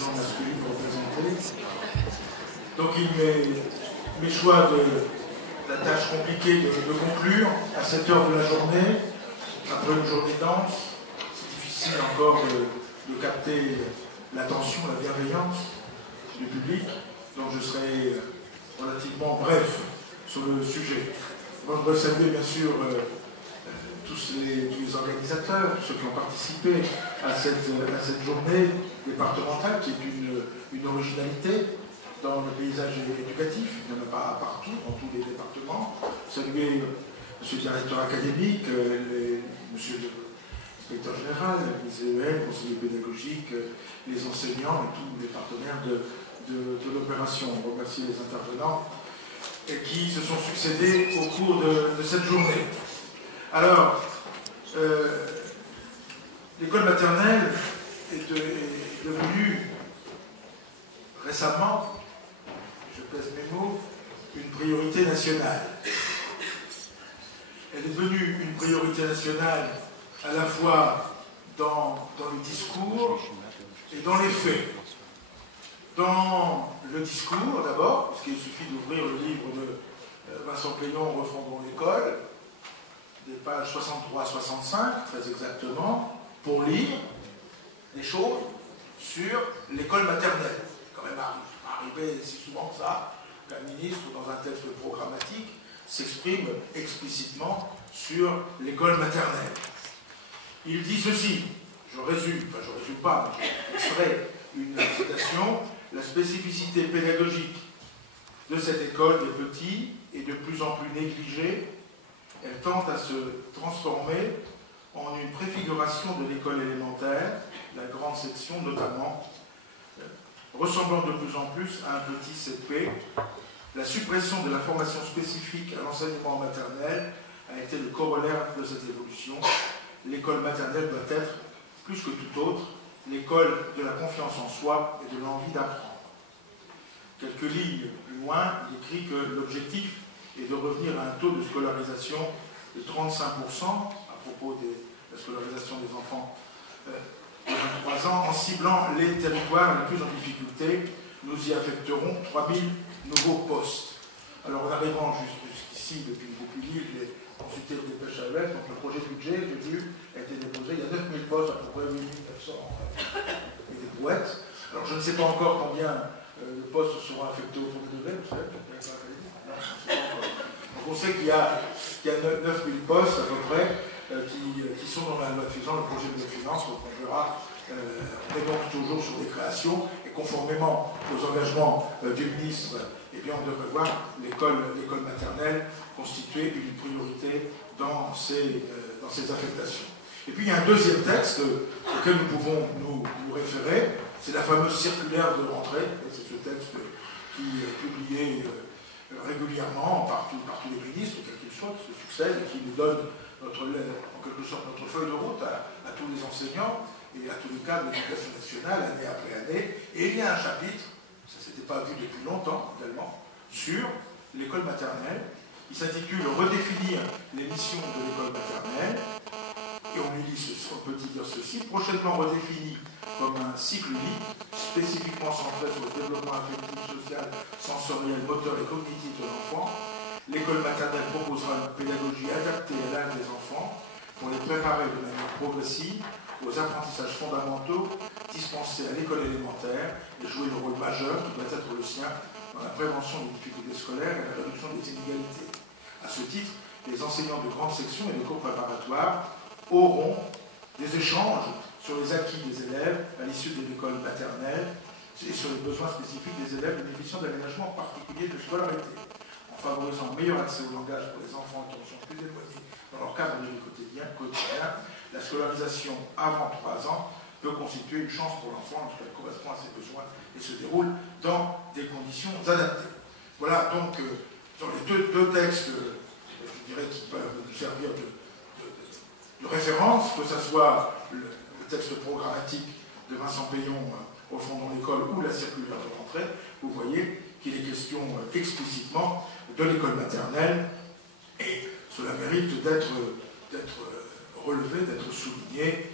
genre masculin représenté. Donc il m'est choix de la tâche compliquée de conclure à cette heure de la journée, après une journée dense. C'est difficile encore de capter l'attention, la bienveillance du public, donc je serai relativement bref sur le sujet. Moi, je voudrais saluer bien sûr tous les organisateurs, tous ceux qui ont participé à cette journée départementale, qui est une originalité dans le paysage éducatif. Il n'y en a pas partout, dans tous les départements. Saluer monsieur le directeur académique, monsieur le inspecteur général, les EEL, conseillers pédagogiques, les enseignants et tous les partenaires de l'opération. On remercie les intervenants qui se sont succédés au cours de cette journée. Alors, l'école maternelle est devenue récemment, je pèse mes mots, une priorité nationale. Elle est devenue une priorité nationale à la fois dans le discours et dans les faits. Dans le discours, d'abord, parce qu'il suffit d'ouvrir le livre de Vincent Pénon, Refondons l'école, des pages 63 à 65, très exactement, pour lire des choses sur l'école maternelle. C'est quand même arrivé si souvent que ça, qu'un ministre, dans un texte programmatique, s'exprime explicitement sur l'école maternelle. Il dit ceci, je résume pas, mais j'extrais une citation: la spécificité pédagogique de cette école des petits est de plus en plus négligée. Elle tente à se transformer en une préfiguration de l'école élémentaire, la grande section notamment, ressemblant de plus en plus à un petit CP. La suppression de la formation spécifique à l'enseignement maternel a été le corollaire de cette évolution. L'école maternelle doit être, plus que tout autre, l'école de la confiance en soi et de l'envie d'apprendre. Quelques lignes plus loin, il écrit que l'objectif est de revenir à un taux de scolarisation de 35% à propos de la scolarisation des enfants de 23 ans, en ciblant les territoires les plus en difficulté. Nous y affecterons 3000 nouveaux postes. Alors en arrivant jusqu'ici, depuis l'île, j'ai consulté le dépêche à l'Ouest, donc le projet de budget, j'ai vu, a été déposé, il y a 9000 postes, à peu près 8900 et des brouettes. Alors je ne sais pas encore combien de postes seront affectés au premier degré, vous savez, donc on sait qu'il y a 9000 postes à peu près qui sont dans la loi de finances, le projet de loi de finances, donc on verra. On est donc toujours sur des créations, et conformément aux engagements du ministre, eh bien, on devrait voir l'école maternelle constituer une priorité dans ces affectations. Et puis il y a un deuxième texte auquel nous pouvons nous référer, c'est la fameuse circulaire de rentrée, et c'est ce texte qui est publié régulièrement par tous les ministres, quels qu'ils soient, qui se succèdent, et qui nous donne en quelque sorte notre feuille de route à tous les enseignants et à tous les cadres de l'éducation nationale, année après année. Et il y a un chapitre, ça ne s'était pas vu depuis longtemps également, sur l'école maternelle. Il s'intitule « Redéfinir les missions de l'école maternelle ». Et on lui dit, on peut dire ceci: prochainement redéfini comme un cycle unique, spécifiquement centré sur le développement affectif, social, sensoriel, moteur et cognitif de l'enfant, l'école maternelle proposera une pédagogie adaptée à l'âge des enfants pour les préparer de manière progressive aux apprentissages fondamentaux dispensés à l'école élémentaire et jouer le rôle majeur qui doit être le sien dans la prévention des difficultés scolaires et la réduction des inégalités. À ce titre, les enseignants de grande section et de cours préparatoires auront des échanges sur les acquis des élèves à l'issue de l'école maternelle et sur les besoins spécifiques des élèves bénéficiant d'aménagements particuliers de scolarité, en favorisant un meilleur accès au langage pour les enfants qui en sont plus éloignés dans leur cadre de vie quotidien. La scolarisation avant 3 ans peut constituer une chance pour l'enfant lorsqu'elle correspond à ses besoins et se déroule dans des conditions adaptées. Voilà donc dans les deux textes, je dirais, qui peuvent nous servir de référence, que ce soit le texte programmatique de Vincent Pénon, Refondons l'école, ou la circulaire de rentrée. Vous voyez qu'il est question explicitement de l'école maternelle, et cela mérite d'être relevé, d'être souligné.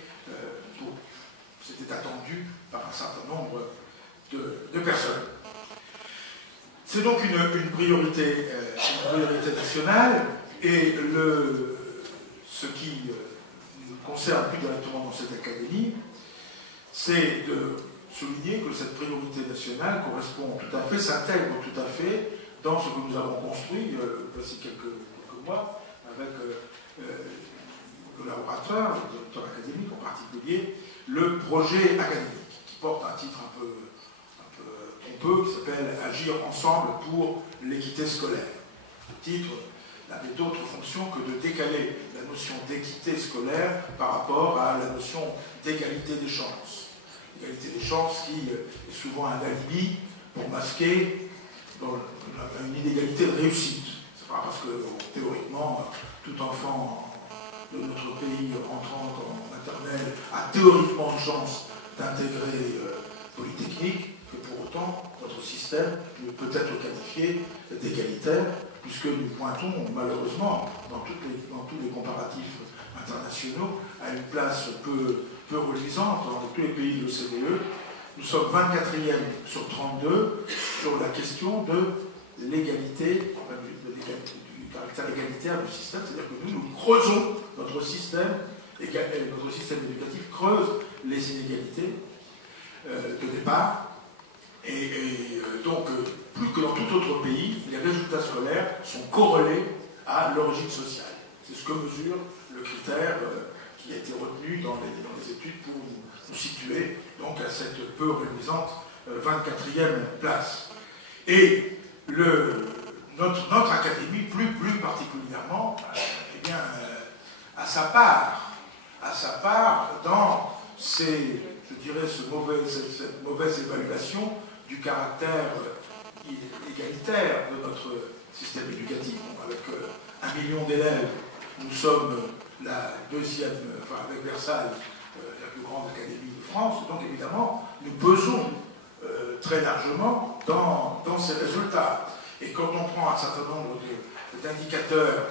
C'était attendu par un certain nombre de personnes. C'est donc une priorité nationale, et ce qui nous concerne plus directement dans cette académie, c'est de souligner que cette priorité nationale correspond tout à fait, s'intègre tout à fait dans ce que nous avons construit voici quelques mois avec le collaborateur, le directeur académique en particulier, le projet académique, qui porte un titre un peu pompeux, qui s'appelle « Agir ensemble pour l'équité scolaire ». Ce titre n'avait d'autre fonction que de décaler la notion d'équité scolaire par rapport à la notion d'égalité des chances. L'égalité des chances qui est souvent un alibi pour masquer une inégalité de réussite. C'est pas parce que, théoriquement, tout enfant de notre pays entrant en maternelle a théoriquement une chance d'intégrer Polytechnique que pour autant notre système ne peut être qualifié d'égalitaire, puisque nous pointons malheureusement dans tous les comparatifs internationaux à une place peu reluisante dans tous les pays de l'OCDE. Nous sommes 24e sur 32 sur la question de l'égalité, du caractère égalitaire du système, c'est-à-dire que nous creusons notre système éducatif creuse les inégalités de départ, et donc plus que dans tout autre pays, les résultats scolaires sont corrélés à l'origine sociale. C'est ce que mesure le critère qui a été retenu dans les études pour nous situer donc à cette peu reluisante 24e place. Et notre académie, plus particulièrement, eh bien, a sa part dans cette mauvaise évaluation du caractère égalitaire de notre système éducatif. Avec 1 million d'élèves, nous sommes la deuxième, avec Versailles, la plus grande académie de France. Donc évidemment, nous pesons très largement dans ces résultats. Et quand on prend un certain nombre d'indicateurs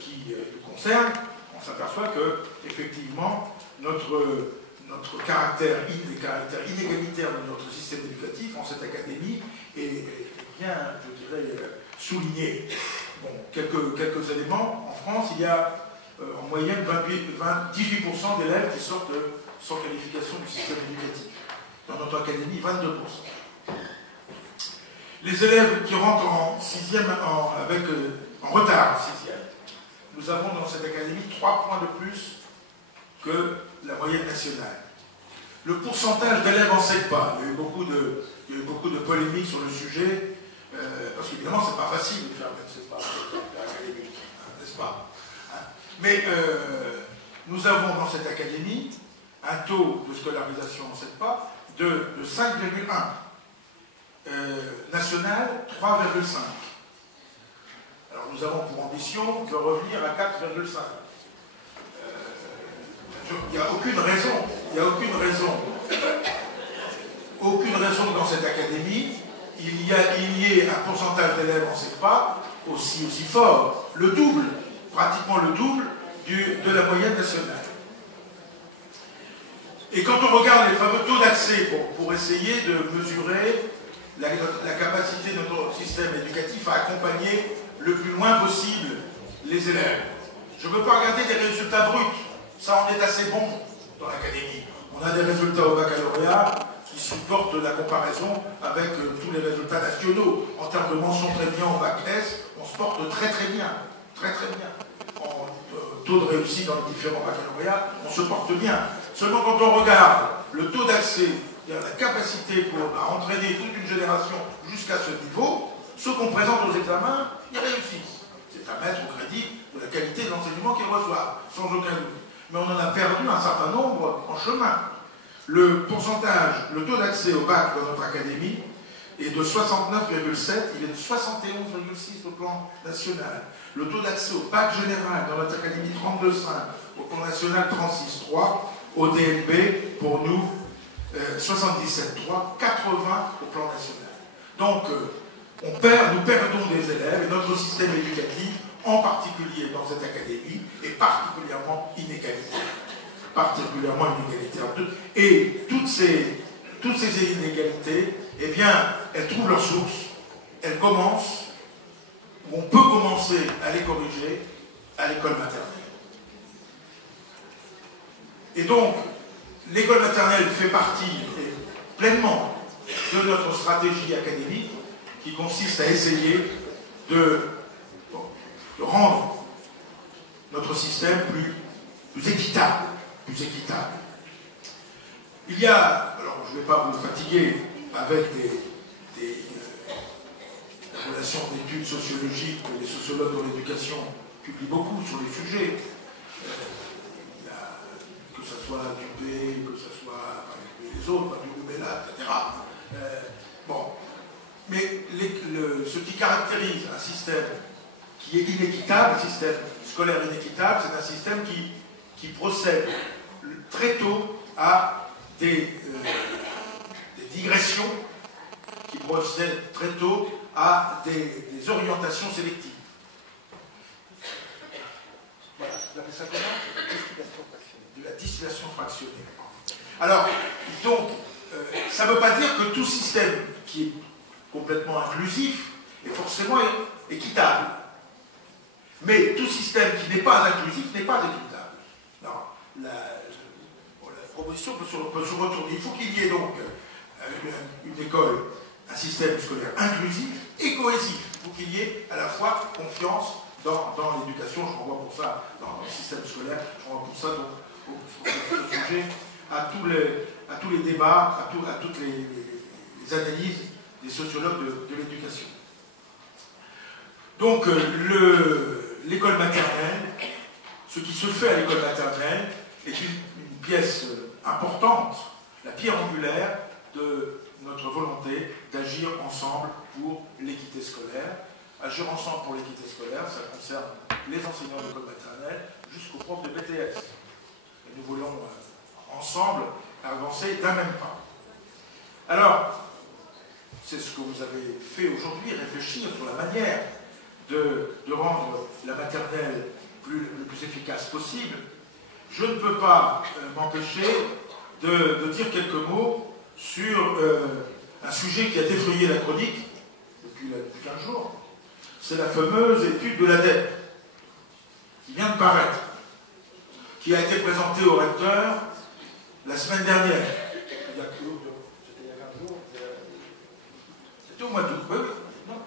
qui nous concernent, on s'aperçoit que, effectivement, notre caractère inégalitaire de notre système éducatif en cette académie est bien, je dirais, souligné. Bon, quelques éléments. En France, il y a en moyenne 18% d'élèves qui sortent sans qualification du système éducatif. Dans notre académie, 22%. Les élèves qui rentrent en 6e en retard en 6e, nous avons dans cette académie 3 points de plus que la moyenne nationale. Le pourcentage d'élèves en SECPA, il y a eu beaucoup de polémiques sur le sujet, parce qu'évidemment, c'est pas facile de faire une SECPA académique, n'est-ce pas? Mais nous avons dans cette académie un taux de scolarisation en SECPA de 5,1. National, 3,5. Alors nous avons pour ambition de revenir à 4,5. Il n'y a aucune raison dans cette académie il y ait un pourcentage d'élèves en SECPA aussi fort, pratiquement le double de la moyenne nationale. Et quand on regarde les fameux taux d'accès pour essayer de mesurer la capacité de notre système éducatif à accompagner le plus loin possible les élèves. Je ne veux pas regarder des résultats bruts, ça on est assez bon dans l'académie. On a des résultats au baccalauréat qui supportent la comparaison avec tous les résultats nationaux. En termes de mention très bien au bac S, on se porte très bien. En taux de réussite dans les différents baccalauréats, on se porte bien. Seulement quand on regarde le taux d'accès, la capacité à entraîner toute une génération jusqu'à ce niveau, ceux qu'on présente aux examens, ils réussissent. C'est à mettre au crédit de la qualité de l'enseignement qu'ils reçoivent, sans aucun doute. Mais on en a perdu un certain nombre en chemin. Le taux d'accès au bac dans notre académie est de 69,7, il est de 71,6 au plan national. Le taux d'accès au bac général dans notre académie, 32,5, au plan national, 36,3, au DNB, pour nous, 77,3, 80 au plan national. Donc, nous perdons des élèves, et notre système éducatif, en particulier dans cette académie, est particulièrement inégalitaire. Et toutes toutes ces inégalités, eh bien, elles trouvent leur source, elles commencent, ou on peut commencer à les corriger à l'école maternelle. Et donc, l'école maternelle fait partie pleinement de notre stratégie académique qui consiste à essayer de rendre notre système plus équitable, Il y a, alors je ne vais pas vous fatiguer avec des relations d'études sociologiques, les sociologues de l'éducation publient beaucoup sur les sujets, que ce soit Dubé, que ce soit les autres, Dubé-Bella, etc. Bon, mais ce qui caractérise un système qui est inéquitable, un système scolaire inéquitable, c'est un système qui procède très tôt à des digressions, qui procèdent très tôt à des orientations sélectives. Voilà, vous appelez ça comment ? De la distillation fractionnée. Alors, donc, ça ne veut pas dire que tout système qui est complètement inclusif est forcément équitable. Mais tout système qui n'est pas inclusif n'est pas équitable. Non, la proposition peut se retourner. Il faut qu'il y ait donc une école, un système scolaire inclusif et cohésif. Il faut qu'il y ait à la fois confiance dans l'éducation. Je renvoie pour ça dans le système scolaire. Je renvoie pour ça donc, au sujet à tous les débats, à toutes les analyses des sociologues de l'éducation. Donc l'école maternelle, ce qui se fait à l'école maternelle est une pièce importante, la pierre angulaire de notre volonté d'agir ensemble pour l'équité scolaire. Agir ensemble pour l'équité scolaire, ça concerne les enseignants de l'école maternelle jusqu'aux profs de BTS. Et nous voulons ensemble avancer d'un même pas. Alors, c'est ce que vous avez fait aujourd'hui, réfléchir sur la manière de rendre la maternelle le plus efficace possible. Je ne peux pas m'empêcher de dire quelques mots sur un sujet qui a défrayé la chronique depuis 15 jours. C'est la fameuse étude de l'ADEPE qui vient de paraître, qui a été présentée au recteur la semaine dernière. C'était il y a 15 jours. C'était au mois d'août. Oui, non.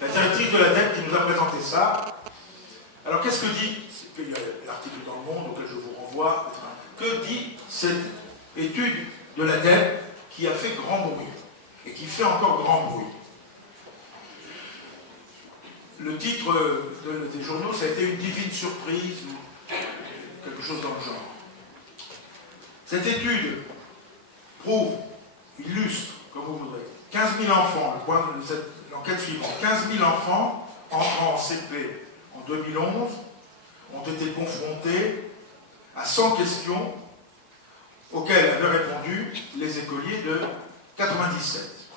La directrice de l'ADEPE qui nous a présenté ça. Alors qu'est-ce que dit, il y a l'article dans Le Monde auquel je vous renvoie, que dit cette étude de l'ADEPE qui a fait grand bruit et qui fait encore grand bruit? Le titre des journaux, ça a été une divine surprise ou quelque chose dans le genre. Cette étude prouve, illustre, comme vous voudrez, 15 000 enfants, l'enquête suivante, 15 000 enfants entrant en CP en 2011 ont été confrontés à 100 questions auxquelles avaient répondu les écoliers de 97.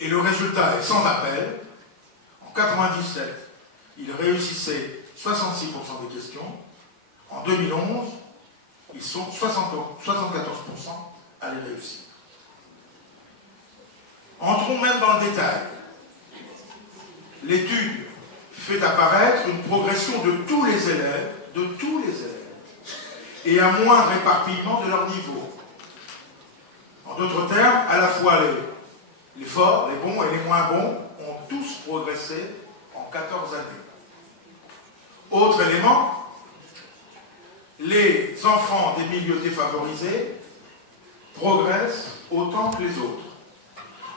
Et le résultat est sans appel. En 97, ils réussissaient 66% des questions. En 2011, ils sont 74% à les réussir. Entrons même dans le détail. L'étude fait apparaître une progression de tous les élèves, et un moindre éparpillement de leur niveau. En d'autres termes, à la fois les forts, les bons et les moins bons ont tous progressé en 14 années. Autre élément, les enfants des milieux défavorisés progressent autant que les autres.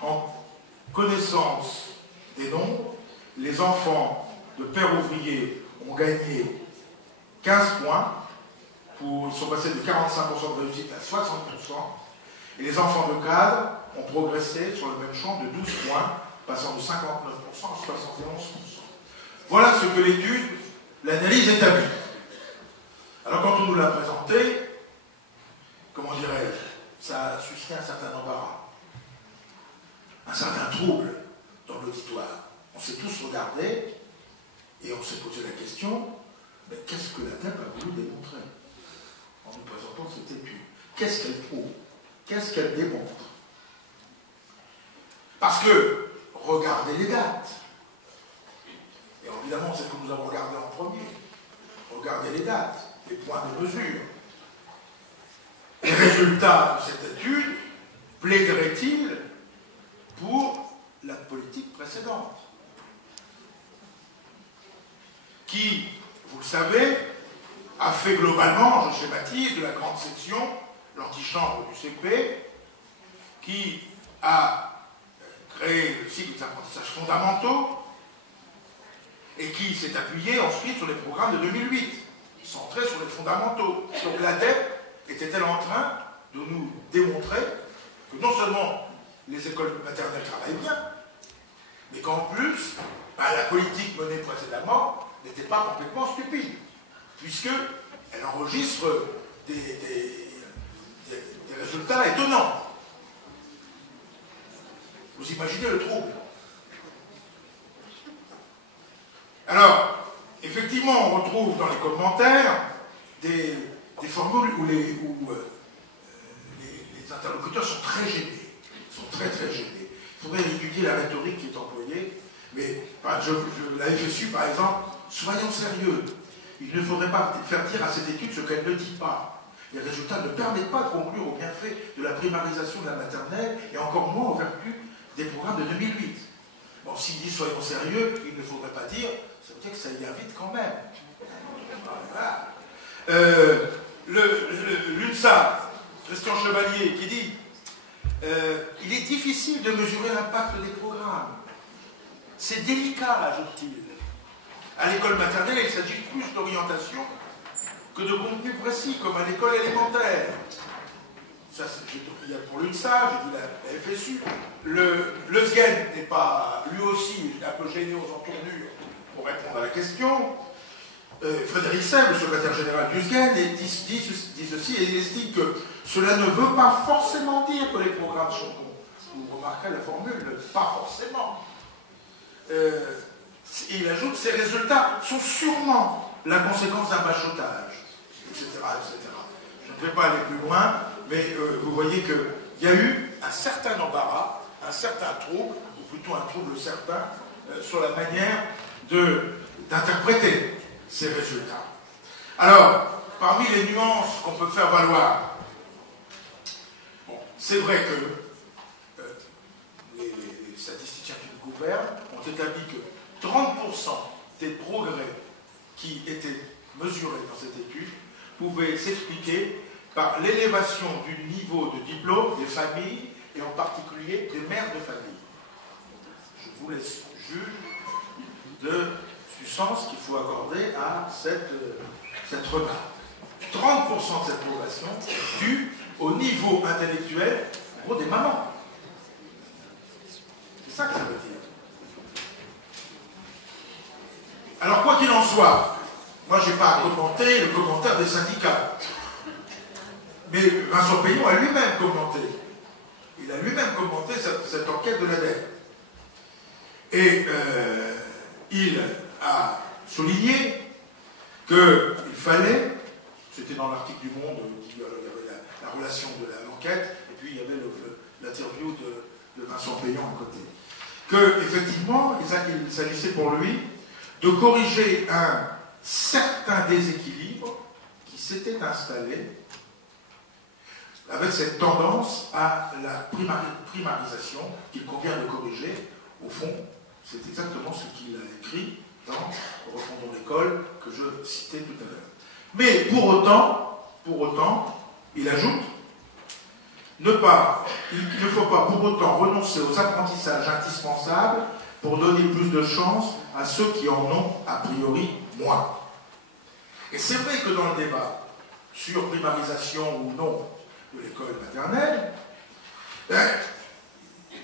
En connaissance des nombres, les enfants de pères ouvriers ont gagné 15 points, ils sont passés de 45% de réussite à 60%, et les enfants de cadre ont progressé sur le même champ de 12 points, passant de 59% à 71%. Voilà ce que l'étude, l'analyse établit. Alors quand on nous l'a présenté, comment dirais-je, ça a suscité un certain embarras, un certain trouble dans l'auditoire. On s'est tous regardés et on s'est posé la question, mais qu'est-ce que l'ADEPE a voulu démontrer en nous présentant cette étude? Qu'est-ce qu'elle prouve? qu'est-ce qu'elle démontre? Parce que, regardez les dates. Et évidemment, c'est ce que nous avons regardé en premier. Regardez les dates, les points de mesure. Les résultats de cette étude plaideraient-ils pour la politique précédente, qui, vous le savez, a fait globalement, je schématise, de la grande section, l'antichambre du CP, qui a créé le cycle des apprentissages fondamentaux et qui s'est appuyé ensuite sur les programmes de 2008, centrés sur les fondamentaux. Donc l'ADEPE était-elle en train de nous démontrer que non seulement les écoles maternelles travaillent bien, mais qu'en plus, la politique menée précédemment n'était pas complètement stupide, puisqu'elle enregistre des résultats étonnants. Vous imaginez le trouble. Alors, effectivement, on retrouve dans les commentaires des formules où les interlocuteurs sont très gênés, sont très gênés. Il faudrait étudier la rhétorique qui est employée, mais je l'avais FSU, par exemple, soyons sérieux. Il ne faudrait pas faire dire à cette étude ce qu'elle ne dit pas. Les résultats ne permettent pas de conclure au bienfait de la primarisation de la maternelle, et encore moins aux vertus des programmes de 2008. Bon, s'il dit soyons sérieux, il ne faudrait pas dire, ça veut dire que ça y invite quand même. Voilà. L'UNSA, Christian Chevalier, qui dit il est difficile de mesurer l'impact des programmes. C'est délicat, ajoute-t-il. À l'école maternelle, il s'agit plus d'orientation que de contenu précis, comme à l'école élémentaire. Ça, il y a pour l'UNSA, j'ai dit la FSU. Le SGEN n'est pas, lui aussi, un peu gêné aux entournures pour répondre à la question. Frédéric Sèvres, le secrétaire général du SGEN, dit ceci, et il estime que cela ne veut pas forcément dire que les programmes sont bons. Vous remarquerez la formule, pas forcément. Il ajoute, ces résultats sont sûrement la conséquence d'un bachotage, etc., etc. Je ne vais pas aller plus loin, mais vous voyez qu'il y a eu un certain embarras, un certain trouble, ou plutôt un trouble certain, sur la manière d'interpréter ces résultats. Alors, parmi les nuances qu'on peut faire valoir, bon, c'est vrai que les statisticiens qui nous gouvernent ont établi que 30% des progrès qui étaient mesurés dans cette étude pouvaient s'expliquer par l'élévation du niveau de diplôme des familles et en particulier des mères de famille. Je vous laisse juger du sens qu'il faut accorder à cette remarque. 30% de cette progression due au niveau intellectuel, en gros, des mamans. C'est ça que ça veut dire. Alors, quoi qu'il en soit, moi, je n'ai pas à commenter le commentaire des syndicats. Mais Vincent Peillon a lui-même commenté. Il a lui-même commenté cette enquête de l'ADEPE. Et il a souligné qu'il fallait, c'était dans l'article du Monde, il y avait la relation de l'enquête, et puis il y avait l'interview de Vincent Peillon à côté, qu'effectivement, il s'agissait pour lui de corriger un certain déséquilibre qui s'était installé avec cette tendance à la primarisation qu'il convient de corriger. Au fond, c'est exactement ce qu'il a écrit dans Refondons l'école que je citais tout à l'heure. Mais pour autant, il ajoute, il ne faut pas pour autant renoncer aux apprentissages indispensables pour donner plus de chance à ceux qui en ont a priori moins. Et c'est vrai que dans le débat sur primarisation ou non de l'école maternelle,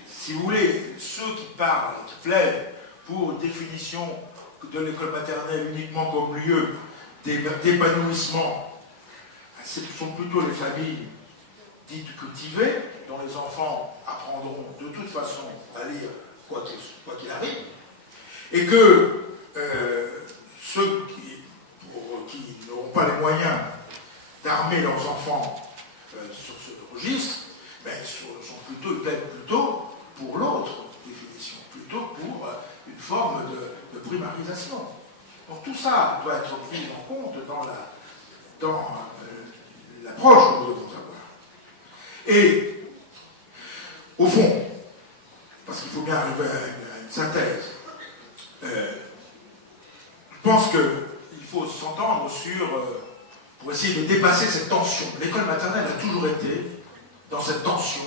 si vous voulez, ceux qui parlent, qui plaident pour une définition de l'école maternelle uniquement comme lieu d'épanouissement, ce sont plutôt les familles dites cultivées, dont les enfants apprendront de toute façon à lire quoi qu'il arrive, et que ceux qui n'auront pas les moyens d'armer leurs enfants sur ce registre, plutôt, il plaide plutôt pour l'autre définition, plutôt pour une forme de primarisation. Donc tout ça doit être pris en compte dans l'approche que nous devons avoir. Et, au fond, parce qu'il faut bien arriver à une synthèse, je pense qu'il faut s'entendre pour essayer de dépasser cette tension. L'école maternelle a toujours été dans cette tension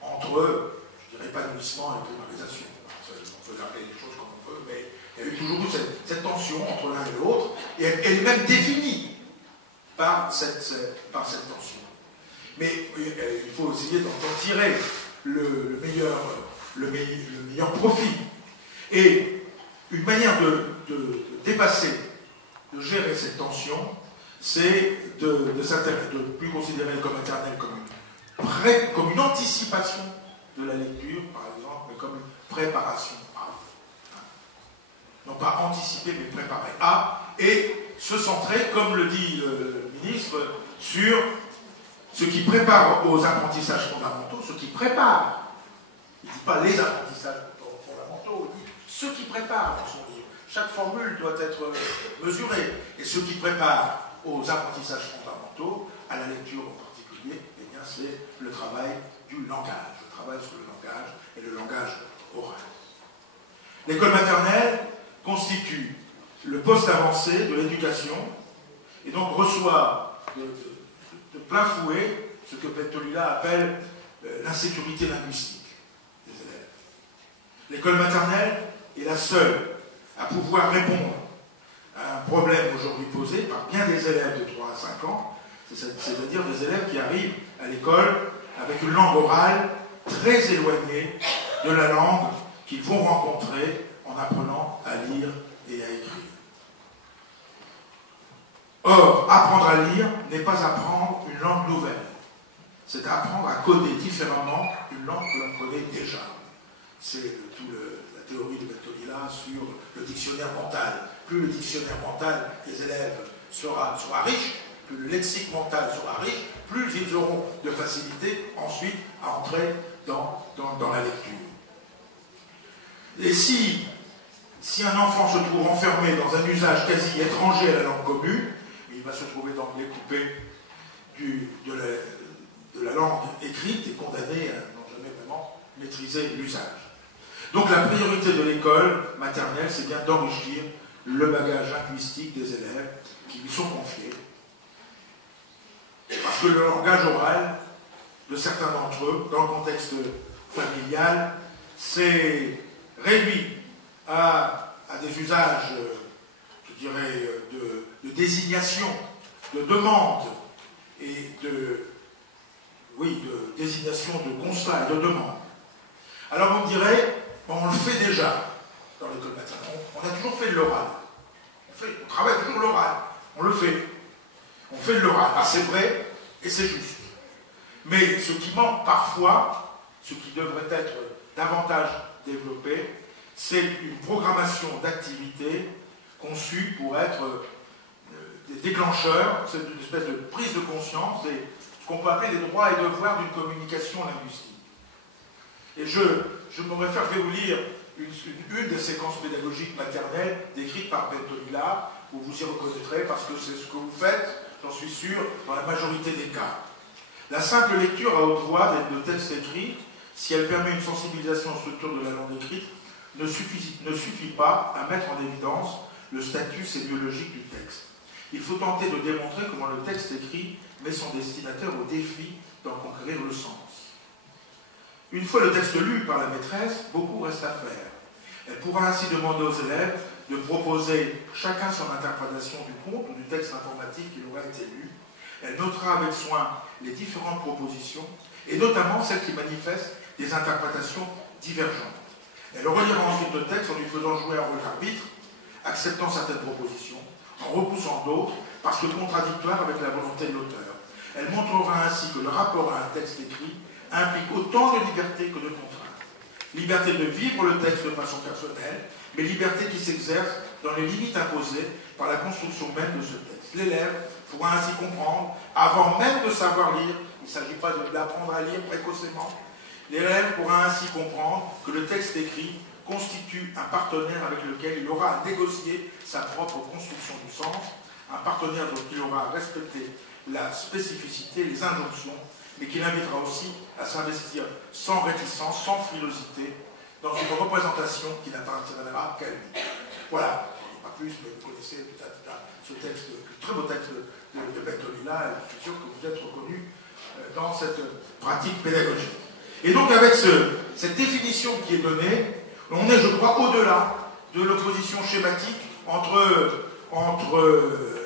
entre, je dirais, épanouissement et primarisation. On peut appeler les choses comme on veut, mais il y a eu toujours eu cette tension entre l'un et l'autre, et elle est même définie par cette tension. Mais il faut essayer d'en tirer le meilleur profit. Et une manière de dépasser, de gérer cette tension, c'est de plus considérer l'école maternelle comme une anticipation de la lecture, par exemple, mais comme une préparation à. Non pas anticiper, mais préparer à, et se centrer, comme le dit le ministre, sur ce qui prépare aux apprentissages fondamentaux, ce qui prépare. Il ne dit pas les apprentissages fondamentaux, il dit ce qui prépare dans son livre. Chaque formule doit être mesurée. Et ce qui prépare aux apprentissages fondamentaux, à la lecture en particulier, eh bien c'est le travail du langage, le travail sur le langage et le langage oral. L'école maternelle constitue le poste avancé de l'éducation et donc reçoit de plein fouet ce que Pentolila appelle l'insécurité linguistique des élèves. L'école maternelle est la seule à pouvoir répondre à un problème aujourd'hui posé par bien des élèves de 3 à 5 ans, c'est-à-dire des élèves qui arrivent à l'école avec une langue orale très éloignée de la langue qu'ils vont rencontrer en apprenant à lire et à écrire. Or, apprendre à lire n'est pas apprendre une langue nouvelle. C'est apprendre à coder différemment une langue que l'on connaît déjà. C'est la théorie de Pentolila sur le dictionnaire mental. Plus le dictionnaire mental des élèves sera riche, plus le lexique mental sera riche, plus ils auront de facilité ensuite à entrer dans la lecture. Et si un enfant se trouve enfermé dans un usage quasi étranger à la langue commune, il va se trouver d'emblée coupé de la langue écrite et condamné à n'en jamais vraiment maîtriser l'usage. Donc la priorité de l'école maternelle, c'est bien d'enrichir le bagage linguistique des élèves qui lui sont confiés. Parce que le langage oral de certains d'entre eux, dans le contexte familial, c'est réduit à des usages, je dirais, de désignation, de demande et de désignation de constat et de demande. Alors vous me direz, on le fait déjà dans l'école maternelle. On a toujours fait de l'oral. On travaille toujours l'oral. On le fait. On fait de l'oral. Ah, c'est vrai et c'est juste. Mais ce qui manque parfois, ce qui devrait être davantage développé, c'est une programmation d'activités conçue pour être des déclencheurs, c'est une espèce de prise de conscience et ce qu'on peut appeler les droits et devoirs d'une communication linguistique. Et je me réfère, je vais vous lire une des séquences pédagogiques maternelles décrites par Pentolila, où vous y reconnaîtrez parce que c'est ce que vous faites, j'en suis sûr, dans la majorité des cas. La simple lecture à haute voix de textes écrits, si elle permet une sensibilisation aux structures de la langue écrite, ne suffit pas à mettre en évidence le statut sémiologique du texte. Il faut tenter de démontrer comment le texte écrit met son destinataire au défi d'en conquérir le sens. Une fois le texte lu par la maîtresse, beaucoup reste à faire. Elle pourra ainsi demander aux élèves de proposer chacun son interprétation du conte ou du texte informatif qui aura été lu. Elle notera avec soin les différentes propositions, et notamment celles qui manifestent des interprétations divergentes. Elle relira ensuite le texte en lui faisant jouer un rôle d'arbitre, acceptant certaines propositions, en repoussant d'autres, parce que contradictoires avec la volonté de l'auteur. Elle montrera ainsi que le rapport à un texte écrit implique autant de liberté que de contrainte. Liberté de vivre le texte de façon personnelle, mais liberté qui s'exerce dans les limites imposées par la construction même de ce texte. L'élève pourra ainsi comprendre, avant même de savoir lire, il ne s'agit pas de l'apprendre à lire précocement, L'élève pourra ainsi comprendre que le texte écrit constitue un partenaire avec lequel il aura à négocier sa propre construction du sens, un partenaire dont il aura à respecter la spécificité, les injonctions, mais qui l'invitera aussi à s'investir sans réticence, sans frilosité, dans une représentation qui n'appartiendra qu'à lui. Voilà, pas plus, mais vous connaissez peut-être ce texte, ce très beau texte de Bertolina, et je suis sûr que vous êtes reconnus dans cette pratique pédagogique. Et donc avec cette définition qui est donnée, on est, je crois, au-delà de l'opposition schématique entre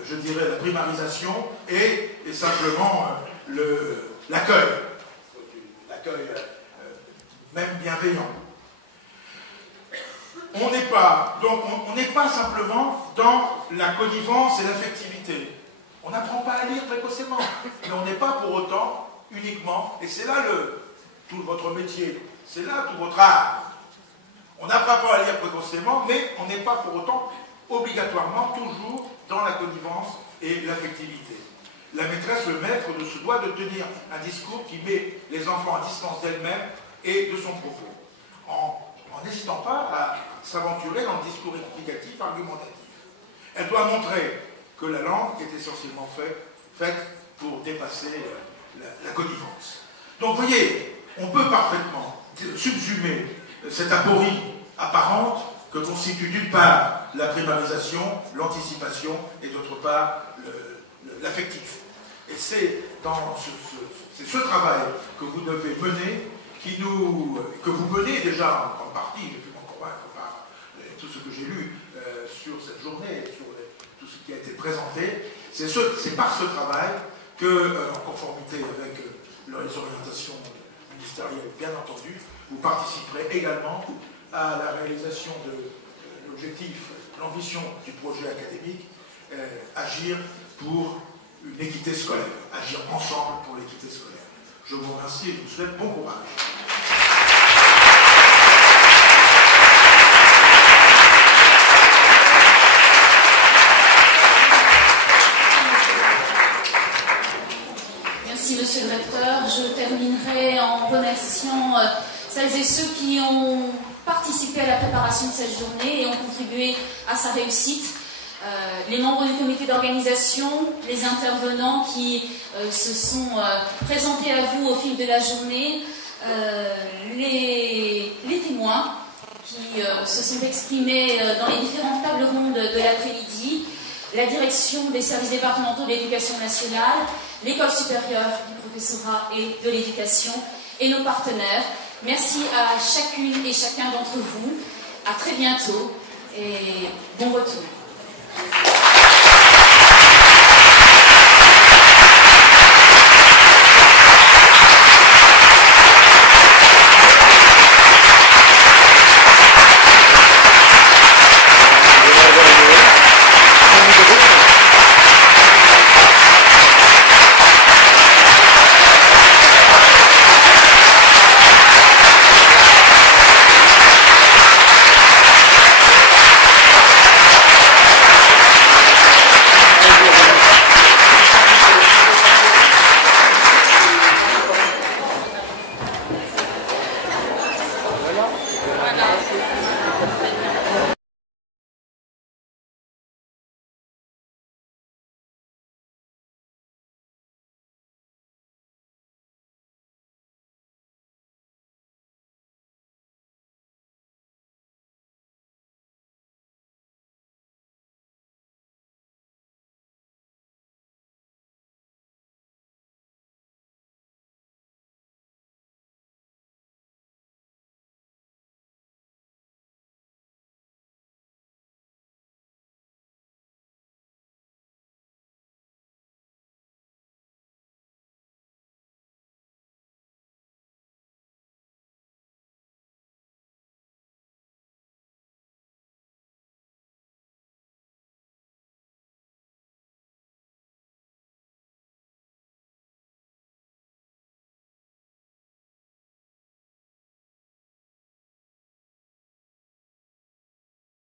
je dirais, la primarisation et simplement l'accueil même bienveillant. On n'est pas simplement dans la connivence et l'affectivité. On n'apprend pas à lire précocement, mais on n'est pas pour autant uniquement, et c'est là tout votre métier, c'est là tout votre art. On n'apprend pas à lire précocement, mais on n'est pas pour autant obligatoirement toujours dans la connivence et l'affectivité. La maîtresse, le maître, se doit de tenir un discours qui met les enfants à distance d'elle-même et de son propos, en n'hésitant pas à s'aventurer dans le discours explicatif, argumentatif. Elle doit montrer que la langue est essentiellement faite pour dépasser la connivence. Donc vous voyez, on peut parfaitement subsumer cette aporie apparente que constitue d'une part la primarisation, l'anticipation et d'autre part l'affectif. Et c'est ce travail que vous devez mener, que vous menez déjà en partie, j'ai pu m'en convaincre par tout ce que j'ai lu sur cette journée, sur tout ce qui a été présenté. C'est par ce travail que, en conformité avec les orientations ministérielles, bien entendu, vous participerez également à la réalisation de l'objectif, l'ambition du projet académique, agir pour une équité scolaire, agir ensemble pour l'équité scolaire. Je vous remercie et je vous souhaite bon courage. Merci, monsieur le recteur. Je terminerai en remerciant celles et ceux qui ont participé à la préparation de cette journée et ont contribué à sa réussite. Les membres du comité d'organisation, les intervenants qui se sont présentés à vous au fil de la journée, les témoins qui se sont exprimés dans les différentes tables rondes de l'après-midi, la direction des services départementaux de l'éducation nationale, l'école supérieure du professorat et de l'éducation et nos partenaires. Merci à chacune et chacun d'entre vous. À très bientôt et bon retour. Voilà.